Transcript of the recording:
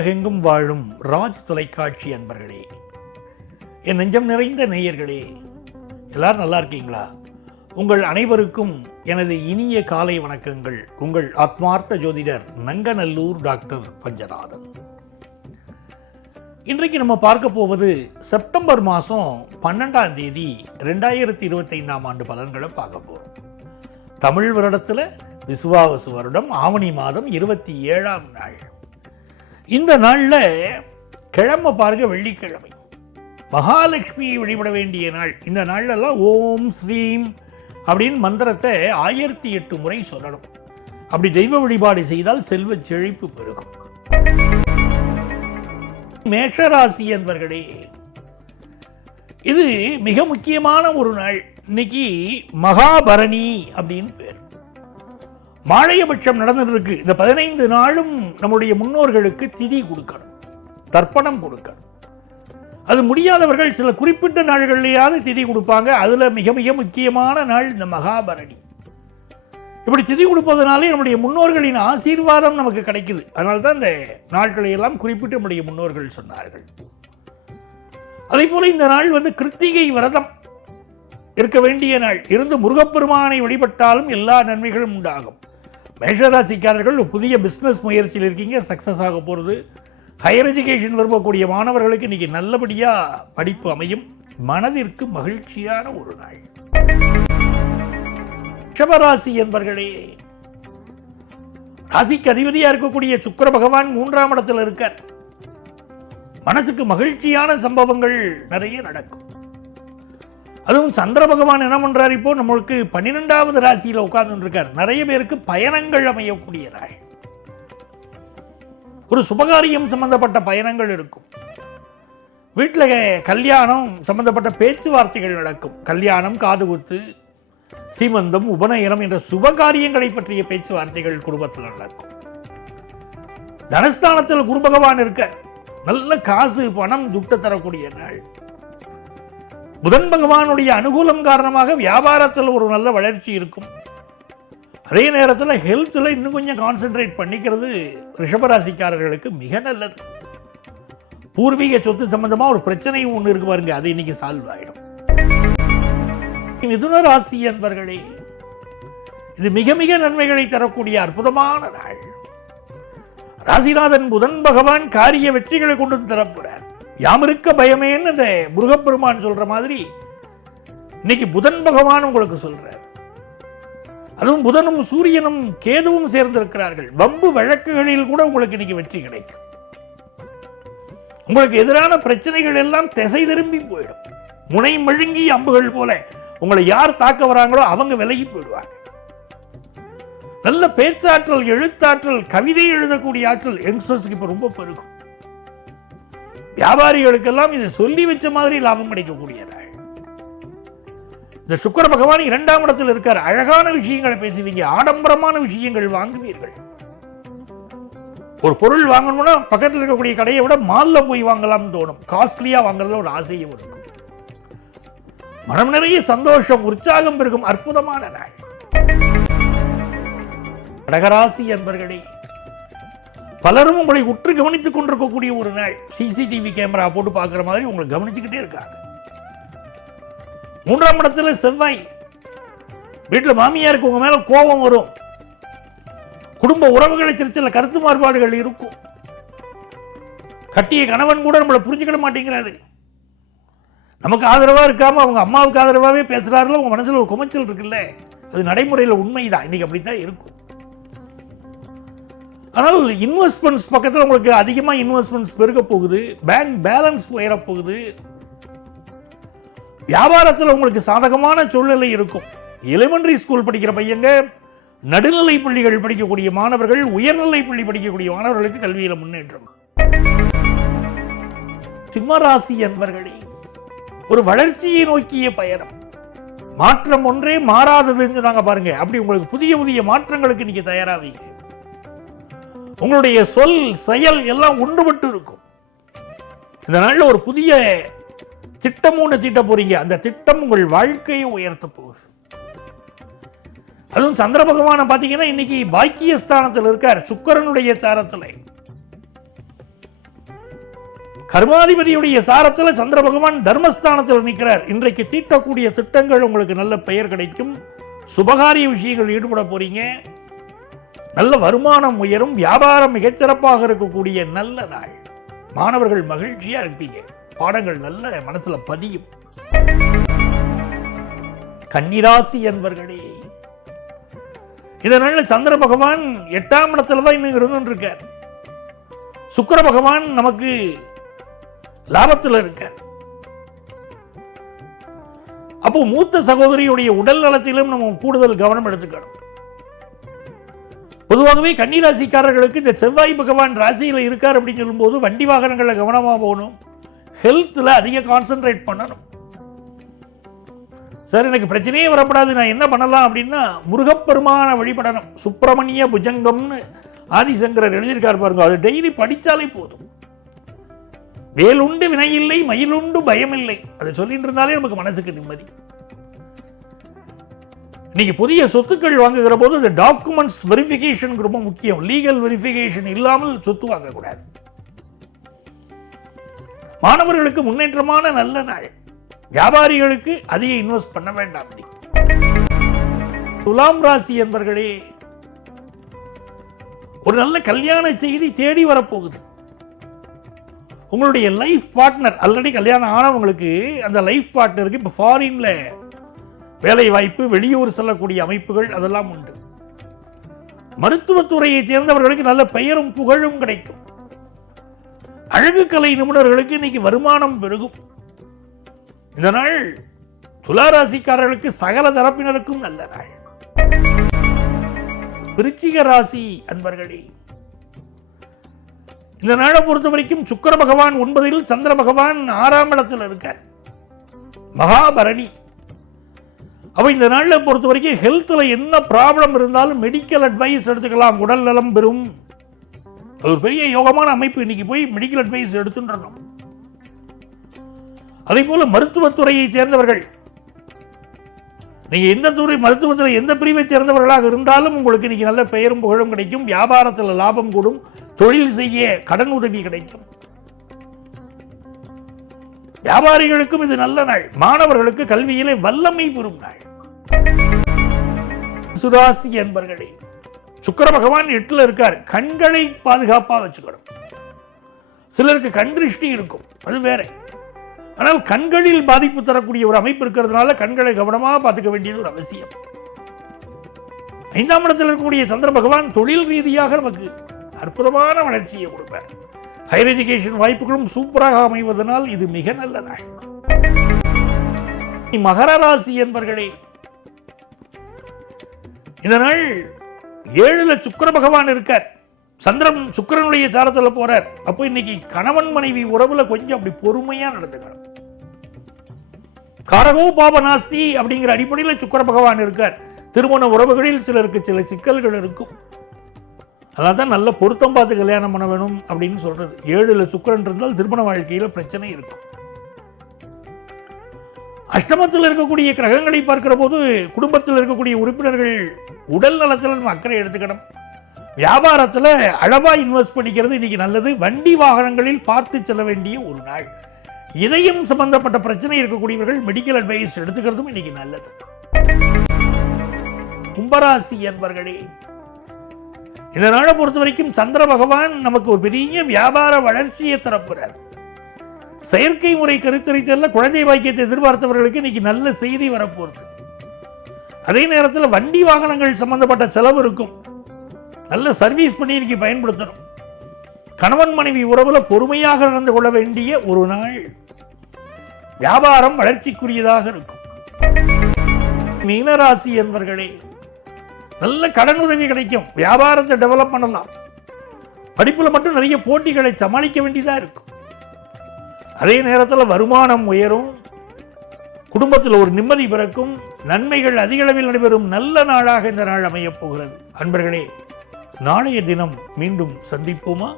உலகெங்கும் வாழும் ராஜ் தொலைக்காட்சி அன்பர்களே, என் நெஞ்சம் நிறைந்த நேயர்களே, எல்லாரும் நல்லா இருக்கீங்களா? உங்கள் அனைவருக்கும் எனது இனிய காலை வணக்கங்கள். உங்கள் ஆத்மார்த்த ஜோதிடர் நங்கநல்லூர் டாக்டர் பஞ்சநாதன். இன்றைக்கு நம்ம பார்க்க போவது செப்டம்பர் மாதம் 12ஆம் தேதி 2025ஆம் ஆண்டு பலன்களை பார்க்க போகிறோம். தமிழ் வருடத்தில் விசுவாவசு வருடம் ஆவணி மாதம் 27ஆம் நாள். இந்த நாளில் கிழமை பாருங்க, வெள்ளிக்கிழமை, மகாலட்சுமியை வழிபட வேண்டிய நாள். இந்த நாள்லலாம் ஓம் ஸ்ரீம் அப்படின்னு மந்திரத்தை 1008 முறை சொல்லணும். அப்படி தெய்வ வழிபாடு செய்தால் செல்வ செழிப்பு பெருகும். மேஷராசி என்பர்களே, இது மிக முக்கியமான ஒரு நாள். இன்னைக்கு மகாபரணி அப்படின்னு பேர். மாழையபட்சம் நடந்துட்டு இருக்கு. இந்த 15 நாளும் நம்முடைய முன்னோர்களுக்கு திதி கொடுக்கணும், தர்ப்பணம் கொடுக்கணும். அது முடியாதவர்கள் சில குறிப்பிட்ட நாள்கள்லையாவது திதி கொடுப்பாங்க. அதுல மிக மிக முக்கியமான நாள் இந்த மகாபரணி. இப்படி திதி கொடுப்பதனாலே நம்முடைய முன்னோர்களின் ஆசீர்வாதம் நமக்கு கிடைக்குது. அதனால தான் இந்த நாட்களை எல்லாம் குறிப்பிட்டு நம்முடைய முன்னோர்கள் சொன்னார்கள். அதே போல இந்த நாள் கிருத்திகை விரதம் இருக்க வேண்டிய நாள். இருந்து முருகப்பெருமானை வழிபட்டாலும் எல்லா நன்மைகளும் உண்டாகும். மேஷராசிக்காரர்கள் புதிய பிஸ்னஸ் முயற்சியில் இருக்கீங்க, சக்சஸ் ஆக போகிறது. ஹையர் எஜுகேஷன் விரும்பக்கூடிய மாணவர்களுக்கு இன்னைக்கு நல்லபடியாக படிப்பு அமையும். மனதிற்கு மகிழ்ச்சியான ஒரு நாள். ரிஷபராசி என்பர்களே, ராசிக்கு அதிபதியாக இருக்கக்கூடிய சுக்கிர பகவான் 3ஆம் இடத்தில் இருக்கார். மனசுக்கு மகிழ்ச்சியான சம்பவங்கள் நிறைய நடக்கும். அதுவும் சந்திர பகவான் என்ன பண்றாரு, இப்போ நம்மளுக்கு 12வது ராசியில உட்கார்ந்து இருக்கார். நிறைய பேருக்கு பயணங்கள் அமையக்கூடிய நாள். ஒரு சுபகாரியம் சம்பந்தப்பட்ட பயணங்கள் இருக்கும். வீட்டில் கல்யாணம் சம்பந்தப்பட்ட பேச்சுவார்த்தைகள் நடக்கும். கல்யாணம், காதுகுத்து, சீமந்தம், உபநயனம் என்ற சுபகாரியங்களை பற்றிய பேச்சுவார்த்தைகள் குடும்பத்தில் நடக்கும். தனஸ்தானத்தில் குரு பகவான் இருக்கார். நல்ல காசு, பணம், துட்டு தரக்கூடிய நாள். புதன் பகவானுடைய அனுகூலம் காரணமாக வியாபாரத்தில் ஒரு நல்ல வளர்ச்சி இருக்கும். அதே நேரத்தில் ஹெல்த்தில் இன்னும் கொஞ்சம் கான்சென்ட்ரேட் பண்ணிக்கிறது ரிஷபராசிக்காரர்களுக்கு மிக நல்லது. பூர்வீக சொத்து சம்பந்தமாக ஒரு பிரச்சனை ஒன்று இருக்கு பாருங்க, அது இன்னைக்கு சால்வ் ஆயிடும். மிதுன ராசி என்பர்களே, இது மிக மிக நன்மைகளை தரக்கூடிய அற்புதமான நாள். ராசிநாதன் புதன் பகவான் காரிய வெற்றிகளை கொண்டு தரப்போறார். யாமிருக்க பயமேன்னு இந்த முருகப்பெருமான் சொல்ற மாதிரி இன்னைக்கு புதன் பகவான் உங்களுக்கு சொல்றார். அதுவும் புதனும் சூரியனும் கேதுவும் சேர்ந்திருக்கிறார்கள். வம்பு வழக்குகளில் கூட உங்களுக்கு இன்னைக்கு வெற்றி கிடைக்கும். உங்களுக்கு எதிரான பிரச்சனைகள் எல்லாம் திசை திரும்பி போயிடும். முனை மழுங்கி அம்புகள் போல உங்களை யார் தாக்க வராங்களோ அவங்க விலகி போயிடுவாங்க. நல்ல பேச்சாற்றல், எழுத்தாற்றல், கவிதை எழுதக்கூடிய ஆற்றல் யங்ஸ்டர்ஸ்க்கு இப்ப ரொம்ப பெருகும். வியாபாரிகளுக்கெல்லாம் இதை சொல்லி வச்ச மாதிரி லாபம் கிடைக்கக்கூடிய நாள். இந்த சுக்கிர பகவான் 2ஆம் இடத்தில் இருக்கார். அழகான விஷயங்களை பேசுவீங்க, ஆடம்பரமான விஷயங்கள் வாங்குவீர்கள். ஒரு பொருள் வாங்கணும்னா பக்கத்தில் இருக்கக்கூடிய கடையை விட மால்ல போய் வாங்கலாம்னு தோணும். காஸ்ட்லியா வாங்குறதுல ஒரு ஆசையும் இருக்கும். மனம் நிறைய சந்தோஷம், உற்சாகம் இருக்கும். அற்புதமான நாள். கடகராசி என்பர்களே, பலரும் உங்களை உற்று கவனித்துக் கொண்டிருக்கக்கூடிய ஒரு நாள். சிசிடிவி கேமரா போட்டு பார்க்குற மாதிரி உங்களை கவனிச்சுக்கிட்டே இருக்காங்க. 3ஆம் இடத்துல செவ்வாய். வீட்டில் மாமியாருக்கு உங்க மேல கோபம் வரும். குடும்ப உறவுகளை சில கருத்து மாறுபாடுகள் இருக்கும். கட்டிய கணவன் கூட நம்மளை புரிஞ்சுக்கிட மாட்டேங்கிறாரு. நமக்கு ஆதரவா இருக்காம அவங்க அம்மாவுக்கு ஆதரவாகவே பேசுறாருல, உங்க மனசுல ஒரு குமைச்சல் இருக்குல்ல, அது நடைமுறையில் உண்மைதான். இன்னைக்கு அப்படித்தான் இருக்கும். ஆனால் இன்வெஸ்ட்மெண்ட்ஸ் பக்கத்தில் உங்களுக்கு அதிகமாக இன்வெஸ்ட்மெண்ட்ஸ் பெருக போகுது. பேங்க் பேலன்ஸ் உயர போகுது. வியாபாரத்தில் உங்களுக்கு சாதகமான சூழ்நிலை இருக்கும். எலிமெண்டரி ஸ்கூல் படிக்கிற பையங்க, நடுநிலை பள்ளிகள் படிக்கக்கூடிய மாணவர்கள், உயர்நிலை பள்ளி படிக்கக்கூடிய மாணவர்களுக்கு கல்வியில முன்னேற்றம். சிம்மராசி என்பர்களே, ஒரு வளர்ச்சியை நோக்கிய பயணம். மாற்றம் ஒன்றே மாறாததுன்னு சொன்னாங்க பாருங்க. அப்படி உங்களுக்கு புதிய புதிய மாற்றங்களுக்கு நீங்க தயாராவீங்க. உங்களுடைய சொல், செயல் எல்லாம் ஒன்றுபட்டு இருக்கும். இந்த நாளில் ஒரு புதிய திட்டம் ஒன்று தீட்ட போறீங்க. அந்த திட்டம் உங்கள் வாழ்க்கையை உயர்த்த போகுது. அதுவும் சந்திர பகவானை பார்த்தீங்கன்னா இன்னைக்கு பாக்கியஸ்தானத்தில் இருக்கார், சுக்கிரனுடைய சாரத்தில். கர்மாதிபதியுடைய சாரத்தில் சந்திர பகவான் தர்மஸ்தானத்தில் நிற்கிறார். இன்றைக்கு தீட்டக்கூடிய திட்டங்கள் உங்களுக்கு நல்ல பெயர் கிடைக்கும். சுபகாரிய விஷயங்கள் ஈடுபட போறீங்க. நல்ல வருமானம் உயரும். வியாபாரம் மிகச்சிறப்பாக இருக்கக்கூடிய நல்ல நாள். மாணவர்கள் மகிழ்ச்சியா இருப்பீங்க. பாடங்கள் நல்ல மனசுல பதியும். கன்னிராசி என்பர்களே, இதனால சந்திர பகவான் 8ஆம் இடத்துல தான் இன்னும் இருந்து இருக்கார். சுக்கிர பகவான் நமக்கு லாபத்தில் இருக்கார். அப்போ மூத்த சகோதரியுடைய உடல் நலத்திலும் நம்ம கூடுதல் கவனம் எடுத்துக்கணும். பொதுவாகவே கன்னிராசிக்காரர்களுக்கு இந்த செவ்வாய் பகவான் ராசியில் இருக்கார் அப்படின்னு சொல்லும்போது வண்டி வாகனங்களில் கவனமாக போகணும். ஹெல்த்தில் அதிக கான்சென்ட்ரேட் பண்ணணும். சார் எனக்கு பிரச்சனையே வரப்படாது, நான் என்ன பண்ணலாம் அப்படின்னா முருகப்பெருமான வழிபடணும். சுப்பிரமணிய புஜங்கம்னு ஆதிசங்கரர் எழுதியிருக்கார் பாருங்க. அது டெய்லி படித்தாலே போதும். வேலுண்டு வினையில்லை, மயிலுண்டு பயமில்லை. அதை சொல்லிட்டு இருந்தாலே நமக்கு மனசுக்கு நிம்மதி. இன்னைக்கு புதிய சொத்துக்கள் வாங்குகிற போது இந்த டாக்குமெண்ட்ஸ் வெரிஃபிகேஷன் ரொம்ப முக்கியம். லீகல் வெரிஃபிகேஷன் இல்லாமல் சொத்து வாங்கக்கூடாது. மாணவர்களுக்கு முன்னேற்றமான நல்ல நாள். வியாபாரிகளுக்கு அதிக இன்வெஸ்ட் பண்ண வேண்டாம். துலாம் ராசி என்பர்களே, ஒரு நல்ல கல்யாண செய்தி தேடி வரப்போகுது. உங்களுடைய லைஃப் பார்ட்னர், ஆல்ரெடி கல்யாணம் ஆனவங்களுக்கு அந்த லைஃப் பார்ட்னருக்கு இப்போ ஃபாரின்ல வேலை வாய்ப்பு, வெளியூர் செல்லக்கூடிய அமைப்புகள் அதெல்லாம் உண்டு. மருத்துவத்துறையை சேர்ந்தவர்களுக்கு நல்ல பெயரும் புகழும் கிடைக்கும். அழகு கலை நிபுணர்களுக்கு இன்னைக்கு வருமானம் பெருகும். இந்த நாள் துளாராசிக்காரர்களுக்கு சகல தரப்பினருக்கும் நல்ல நாள். விருச்சிக ராசி அன்பர்களே, இந்த நாளை பொறுத்த வரைக்கும் சுக்கிர பகவான் 9ல், சந்திர பகவான் 6ஆம் இடத்தில் இருக்கார். மகாபரணி. அப்ப இந்த நாளை பொறுத்த வரைக்கும் ஹெல்த்ல என்ன ப்ராப்ளம் இருந்தாலும் மெடிக்கல் அட்வைஸ் எடுத்துக்கலாம். உடல் நலம் பெறும். அது ஒரு பெரிய யோகமான அமைப்பு. இன்னைக்கு போய் மெடிக்கல் அட்வைஸ் எடுத்துன்றோம். அதே போல மருத்துவத்துறையை சேர்ந்தவர்கள், நீங்க எந்த துறை மருத்துவத்துறை எந்த பிரிவை சேர்ந்தவர்களாக இருந்தாலும் உங்களுக்கு இன்னைக்கு நல்ல பெயரும் புகழும் கிடைக்கும். வியாபாரத்தில் லாபம் கூடும். தொழில் செய்ய கடன் உதவி கிடைக்கும். வியாபாரிகளுக்கும் இது நல்ல நாள். மாணவர்களுக்கு கல்வியிலே வல்லமை பெறும் நாள். சுராசி என்பர்களே, சுக்கிர பகவான் 8ல் இருக்கார். கண்களை பாதுகாப்பா வச்சுக்கணும். சிலருக்கு கண் திருஷ்டி இருக்கும், அது வேற. ஆனால் கண்களில் பாதிப்பு தரக்கூடிய ஒரு அமைப்பு இருக்கிறதுனால கண்களை கவனமாக பார்த்துக்க வேண்டியது ஒரு அவசியம். 5ஆம் இடத்தில் இருக்கக்கூடிய சந்திர பகவான் தொழில் ரீதியாக நமக்கு அற்புதமான வளர்ச்சியை கொடுப்பார். ஹையர் எஜுகேஷன் வாய்ப்புகளும் சூப்பராக அமைவதனால் இது மிக நல்ல நாள். மகர ராசி என்பர்களே, இந்த நாள் 7ல் சுக்கிர பகவான் இருக்கார். சந்திரன் சுக்கிரனுடைய சாரத்தில் போறார். அப்போ இன்னைக்கு கணவன் மனைவி உறவுல கொஞ்சம் அப்படி பொறுமையா நடந்துக்கணும். காரகோ பாபநாஸ்தி அப்படிங்கிற அடிப்படையில் சுக்கிர பகவான் இருக்கார். திருமண உறவுகளில் சிலருக்கு சில சிக்கல்கள் இருக்கும். அதான் நல்ல பொருத்தம் பார்த்து கல்யாணம் பண்ண வேணும் அப்படின்னு சொல்றது. 7ல் சுக்கிரன் இருந்தால் திருமண வாழ்க்கையில பிரச்சனை இருக்கும். அஷ்டமத்தில் இருக்கக்கூடிய கிரகங்களை பார்க்கிற போது குடும்பத்தில் இருக்கக்கூடிய உறுப்பினர்கள் உடல் நலத்தில் நம்ம அக்கறை எடுத்துக்கணும். வியாபாரத்தில் அளவா இன்வெஸ்ட் பண்ணிக்கிறது இன்னைக்கு நல்லது. வண்டி வாகனங்களில் பார்த்து செல்ல வேண்டிய ஒரு நாள். இதயம் சம்பந்தப்பட்ட பிரச்சனை இருக்கக்கூடியவர்கள் மெடிக்கல் அட்வைஸ் எடுத்துக்கிறதும் இன்னைக்கு நல்லது. கும்பராசி என்பர்களே, இந்த நாளை பொறுத்த வரைக்கும் சந்திர பகவான் நமக்கு ஒரு பெரிய வியாபார வளர்ச்சியை தரப்புறார். செயற்கை முறை கருத்தரித்தல்ல குழந்தை பாக்கியத்தை எதிர்பார்த்தவர்களுக்கு இன்னைக்கு நல்ல செய்தி வரப்போகுது. அதே நேரத்தில் வண்டி வாகனங்கள் சம்பந்தப்பட்ட செலவு இருக்கும். நல்ல சர்வீஸ் பண்ணி இன்னைக்கு பயன்படுத்தணும். கணவன் மனைவி உறவுல பொறுமையாக நடந்து கொள்ள வேண்டிய ஒரு நாள். வியாபாரம் வளர்ச்சிக்குரியதாக இருக்கும். மீனராசி என்பர்களே, நல்ல கடன் உதவி கிடைக்கும். வியாபாரத்தை டெவலப் பண்ணலாம். படிப்புல மட்டும் நிறைய போட்டிகளை சமாளிக்க வேண்டியதா இருக்கும். அதே நேரத்தில் வருமானம் உயரும். குடும்பத்தில் ஒரு நிம்மதி பிறக்கும். நன்மைகள் அதிக அளவில் நடைபெறும் நல்ல நாளாக இந்த நாள் அமையப் போகிறது. அன்பர்களே, நாளைய தினம் மீண்டும் சந்திப்போமா?